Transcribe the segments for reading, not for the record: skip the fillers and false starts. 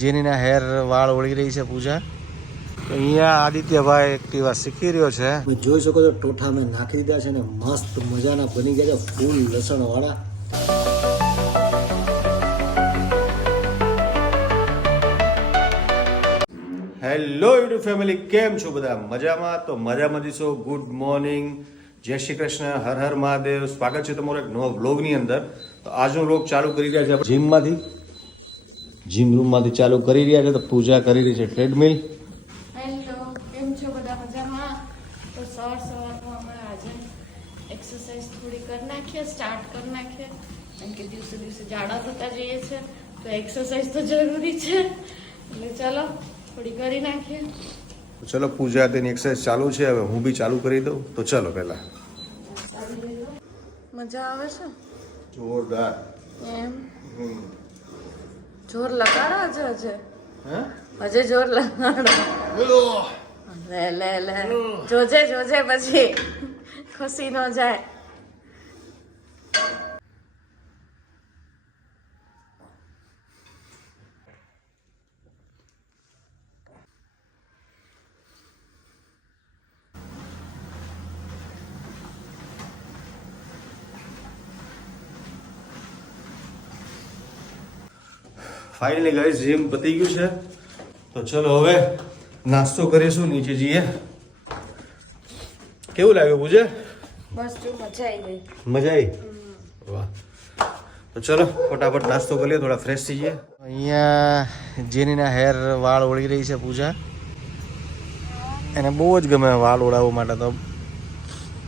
જેનીના hair વાળ ઓળી રહી છે પૂજા. અહીંયા આદિત્યભાઈ એક્ટિવા શીખી રહ્યો છે. જોઈ શકો છો ટોઠા મેં નાખી દીધા છે ને મસ્ત મજાના બની ગયા છે ફૂલ લસણ વાળા. હેલો યુટ્યુબ ફેમિલી, કેમ છો બધા? મજામાં? તો મજામાં જશો. ગુડ મોર્નિંગ, જય શ્રી કૃષ્ણ, હર હર મહાદેવ. સ્વાગત છે તમારો એક નવા બ્લોગની અંદર. તો આજનો બ્લોગ ચાલુ કરી રહ્યા છે જીમ રૂમમાંથી ચાલુ કરી રહ્યા છે. તો પૂજા કરી રહી છે ટ્રેડમિલ. હેલો, કેમ છો બધા? મજામાં? તો સવારમાં અમે આજે એક્સરસાઇઝ થોડી કરી નાખીએ, સ્ટાર્ટ કરી નાખીએ, કારણ કે દિવસે દિવસે જાડા થતા જઈએ છે તો એક્સરસાઇઝ તો જરૂરી છે, એટલે ચાલો થોડી કરી નાખીએ. ચલો, પૂજા તેની એક્સરસાઇઝ ચાલુ છે, હવે હું બી ચાલુ કરી દઉં. તો ચલો પહેલા મજા આવે છે જોરદાર. એમ જોર લગાડો હજે હે હજે જોર લગાડો. લે લે લે, જોજે જોજે, પછી ખસી ન જાય. ફાઇનલી ગાઈસ જીમ પતી ગયું છે. તો ચલો હવે નાસ્તો કરીશું, નીચે જઈએ. કેવું લાગ્યું પૂજા? બસ જો મજા આવી ગઈ. મજા આવી? વાહ. તો ચલો ફટાફટ નાસ્તો કરીએ, થોડા ફ્રેશ થઈ જઈએ. અહીંયા જેનીના હેર વાળ ઓળી રહી છે પૂજા. એને બહુ જ ગમે વાળ ઓળાવવા માટે. તો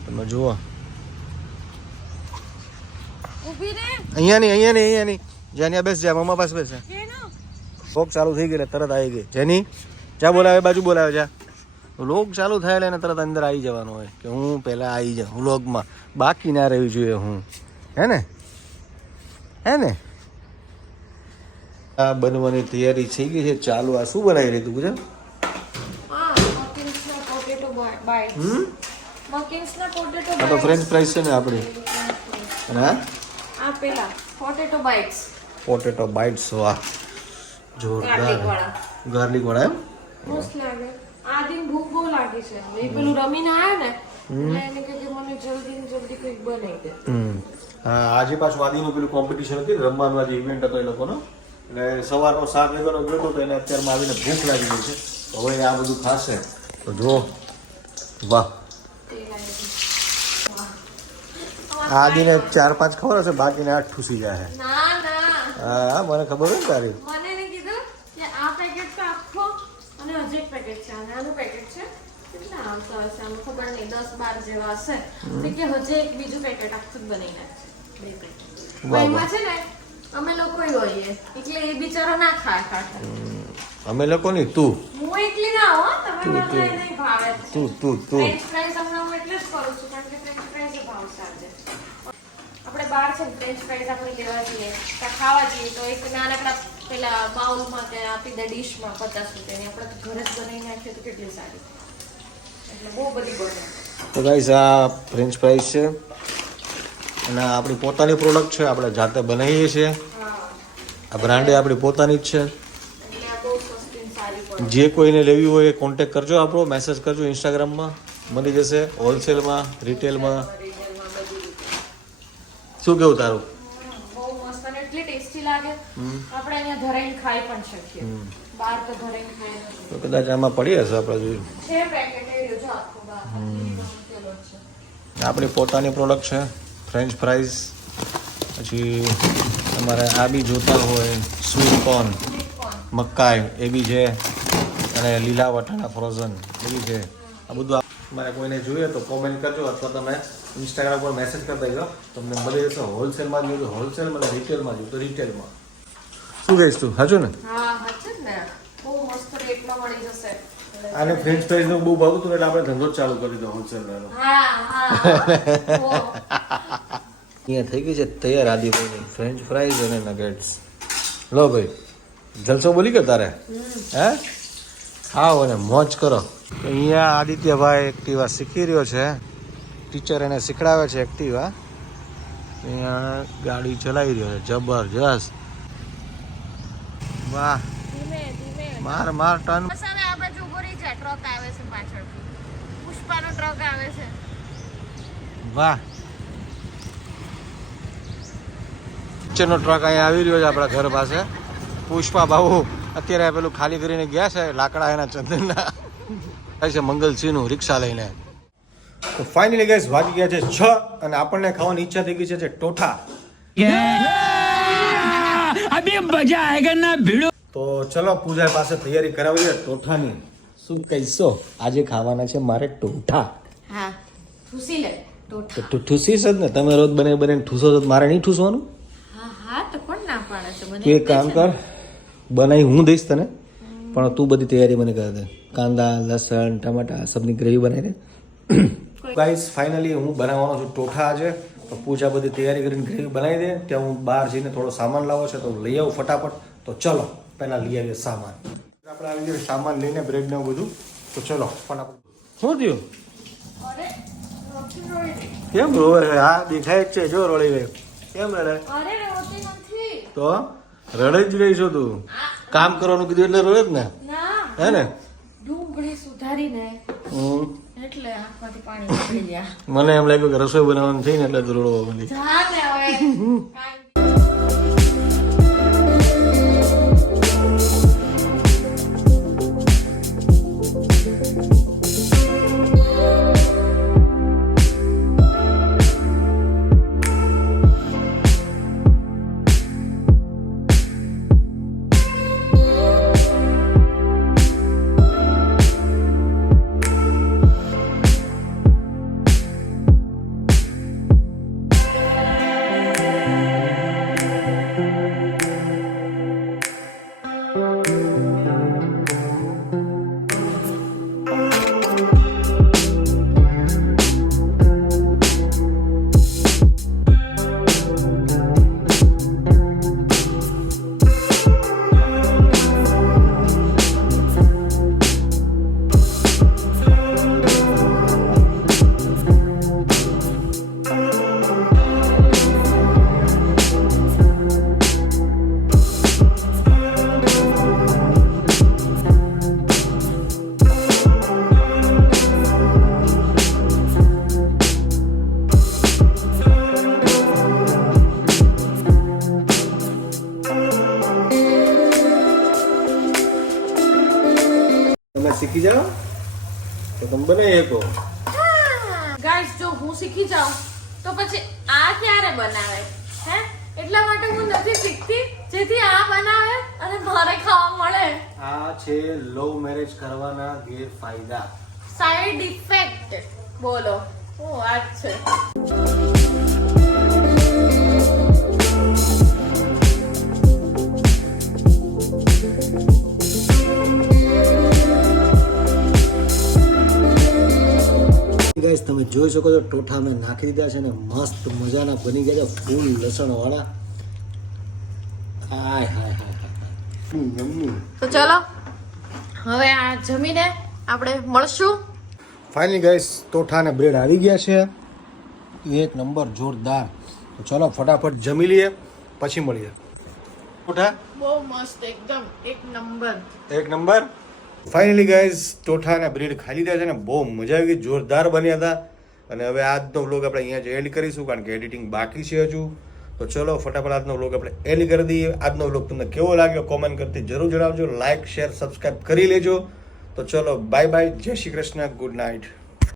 તમે જુઓ, અહીંયા નહીં જ્યાં બેસ જા, મમ્મા પાસે બેસે. લોક ચાલુ થઈ ગઈ તરત આવી ગઈ. જેની જ્યાં બોલાવે બાજુ બોલાવે, જા. લોક ચાલુ થાય એટલે એને તરત અંદર આવી જવાનું હોય કે હું પહેલાં આવી જાઉં વ્લોગમાં, બાકી ના રહેવું જોઈએ હું. હે ને આ બનવાની તૈયારી થઈ ગઈ છે ચાલુ. આ શું બનાવી લીધું પૂજા? આ તો ફ્રેન્ચ ફ્રાઈઝ છે ને આપણી. અને આ પેલા પોટેટો બાઇટ્સ. Potato bytes. વાહ, જોરદાર. ગાર્લિક વાળા એમ મસ્ત લાગે. આ દિન ભૂખ બહુ લાગી છે. એ પેલું રમીને આવ્યો ને એટલે એને કે મને જલ્દી ને જલ્દી કંઈક બનાવી દે. હા, આજે પાછું આદિનું પેલું કોમ્પિટિશન હતી ને, રમવાનો આજે ઇવેન્ટ હતો એ લોકોનો. એટલે સવારનો 7 વાગ્યાનો ગયો હતો, તો એને અત્યારમાં આવીને ભૂખ લાગી ગઈ છે. તો હવે આ બધું ખાશે તો જો. વાહ, આદિને 4-5 ખબર હશે, બાકીને 8 ઠૂસી જાય. ના ના, હા મને ખબર હોય ને તારી. મને એને કીધું કે આ પેકેટ તો આખો અને હજી એક પેકેટ છે, નાનું પેકેટ છે. કેટલા આવતા હશે આમાં ખબર નહીં, 10-12 જેવા હશે. તો કે હજી એક બીજું પેકેટ આખું જ બની નાખશે. 2 પેકેટ એમાં છે ને અમે લોકો હોઈએ એટલે એ બિચારો ના ખાય. અમે લોકો નહીં, તું. હું એકલી ના હો, તમે મને નહીં ભાવે. તું ફ્રેન્ચ ફ્રાઈઝ હમણાં હું એટલે જ કરું છું કારણ કે ફ્રેન્ચ ફ્રાઈઝ ભાવશે આજે. આપણે બહાર છે ફ્રેન્ચ ફ્રાઈઝ આપણે લેવા જઈએ ત્યાં ખાવા જઈએ તો એક નાનકડા પેલા બાઉલમાં કે આપી દે ડીશમાં 50 રૂપિયાની. આપણે તો ઘરે જ બનાવી નાખીએ તો કેટલી સારી, એટલે બહુ બધી બને. તો ગાઈસ આ ફ્રેન્ચ ફ્રાઈઝ છે અને આપણી પોતાની પ્રોડક્ટ છે, આપણે જાતે બનાવીએ છીએ. આ બ્રાન્ડે આપણી પોતાની જ છે. એટલે આ બહુ સસ્તી ને સારી પડે. જે કોઈને લેવી હોય એ કોન્ટેક્ટ કરજો, આપણો મેસેજ કરજો ઇન્સ્ટાગ્રામમાં, મળી જશે. હોલસેલમાં, રિટેલમાં. શું કેવું તારું? બહુ મસ્ત અને એટલી ટેસ્ટી લાગે. આપણે અહીંયા ધરાઈને ખાઈ પણ શકીએ, બહાર તો ધરાઈને ખાઈ નથી. તો કદાચ આમાં પડી હશે, આપણે જોયું છે પેકેટ એ રહ્યો છે આખો બહાર. આપણી પોતાની પ્રોડક્ટ છે ફ્રેન્ચ ફ્રાઈઝ. પછી તમારે આ બી જોતા હોય સ્વીટ કોર્ન, મકાઈ એ બી છે, અને લીલા વટાણા ફ્રોઝન એ બી છે. આ બધું મારે કોઈને જોઈએ તો કોમેન્ટ કરજો, અથવા તમે ઇન્સ્ટાગ્રામ પર મેસેજ કરી દેજો, તમને મળી જશે. હોલસેલમાં જોઈએ તો હોલસેલમાં, અને રિટેલમાં જોઈએ તો રિટેલમાં. શું કહીશ તું? સાચું ને? હા સાચું ને, બહુ મસ્ત રેટમાં મળી જશે. આને ફ્રેન્ચ ફ્રાઈઝનું બહુ ભાવતું હતું એટલે આપણે ધંધો જ ચાલુ કરી દીધો હોલસેલનો. અહીંયા થઈ ગઈ છે તૈયાર આદિભાઈની ફ્રેન્ચ ફ્રાઈઝ અને નગેટ્સ. લો ભાઈ, જલસો બોલી કે તારે? હે, ખાઓ અને મોજ કરો. અહીંયા આદિત્યભાઈ એક્ટિવા શીખી રહ્યો છે. ટીચર એને શીખડાવે છે એક્ટિવા. અહીંયા ગાડી ચલાવી રહ્યો છે, જબરજસ્ત. વાહ, ધીમે માર ટર્ન બસ હવે આ બાજુ ઉભો રહી જા, ટ્રક આવે છે પાછળ, પુષ્પાનો ટ્રક આવે છે. વાહ વચ્ચેનો ટ્રક અહીંયા આવી રહ્યો છે આપણા ઘર પાસે. પુષ્પા બાબુ અત્યારે પેલું ખાલી કરીને ગયા છે લાકડા એના ચંદનના. થાય છે મંગલસિંહનું રિક્ષા લઈને. તો ફાઇનલી ગાઈસ વાગી ગયા છે 6 અને આપણને ખાવાની ઈચ્છા થઈ ગઈ છે ટોઠા. अभी मजा आएगा ना भिड़ो. તો ચલો પૂજા પાસે તૈયારી કરાવીએ ટોઠાની. શું કહીશો? આજે ખાવાના છે મારે ટોઠા. હા ઠૂસી લે ટોઠા. તો ઠૂસીશ જ ને, તમે રોજ બને ઠૂસો છો મારે નહીં ઠૂસવાનું. હા હા તો કોણ ના પાડે છે મને. તું એક કામ કર, બનાવી હું દઈશ તને, પણ તું બધી તૈયારી મને કરી દે. કાંદા લસણ ટમાટા સબની ગ્રેવી બનાવી દે. ગાઈસ ફાઇનલી હું બનાવવાનો છું ટોઠા આજે. તો પૂજા બધી તૈયારી કરીને ગ્રેવી બનાવી દે. ત્યાં હું બહાર જઈને થોડો સામાન લાવો છે તો લઈ આવું ફટાફટ. તો ચલો પહેલા લઈ આવીએ સામાન. આપણે આવી જઈએ સામાન લઈને બ્રેડ ને બધું. તો ચલો ફટાફટ. શું થયું? અરે રોટી રોળી ગઈ. કેમ રોવે છે? હા દેખાય જ છે, જો રોળી ગઈ. કેમ રડે? અરે રોટી નથી. તો રડે જ રહી છો તું. કામ કરવાનું કીધું એટલે રોડે જ ને, ના હે ને? ડુંગળી સુધારીને એટલે આંખમાંથી પાણી નીકળી ગયા. મને એમ લાગ્યું કે રસોઈ બનાવવાનું થઈ ને એટલે તો રોડો મળી. જા ને હવે કાંઈ. તમે શીખી જાઓ તો તમે બનાવી શકો. ગાઈસ જો હું શીખી જાઉં તો પછી આ ક્યારે બનાવે હે? એટલા માટે હું નથી શીખતી જેથી આ બનાવે અને મારે ખાવા મળે. આ છે લવ મેરેજ કરવાના ગેરફાયદા. સાઈડ ઇફેક્ટ બોલો. ઓ વાત છે. ગાઈસ તમે જોઈ શકો છો ટોઠા મેં નાખી દીધા છે ને મસ્ત મજાના બની ગયા છે ફૂલ લસણ વાળા. હાય હાય હાય હાય. તો ચલો હવે આ જમીને આપણે મળશું. ફાઇનલી ગાઈસ ટોઠા ને બ્રેડ આવી ગયા છે એક નંબર જોરદાર. તો ચલો ફટાફટ જમી લઈએ પછી મળીએ. ટોઠા બહુ મસ્ત એકદમ એક નંબર. એક નંબર. ફાઇનલી ગાઈઝ ટોઠા અને બ્રેડ ખાઈ લીધા છે ને બહુ મજા આવી ગઈ, જોરદાર બન્યા હતા. અને હવે આજનો વ્લોગ આપણે અહીંયા જ એન્ડ કરીશું કારણ કે એડિટિંગ બાકી છે હજુ. તો ચલો ફટાફટ આજનો વ્લોગ આપણે એન્ડ કરી દઈએ. આજનો વ્લોગ તમને કેવો લાગ્યો કોમેન્ટ કરતી જરૂર જણાવજો. લાઇક શેર સબસ્ક્રાઈબ કરી લેજો. તો ચલો બાય બાય, જય શ્રી કૃષ્ણ, ગુડ નાઇટ.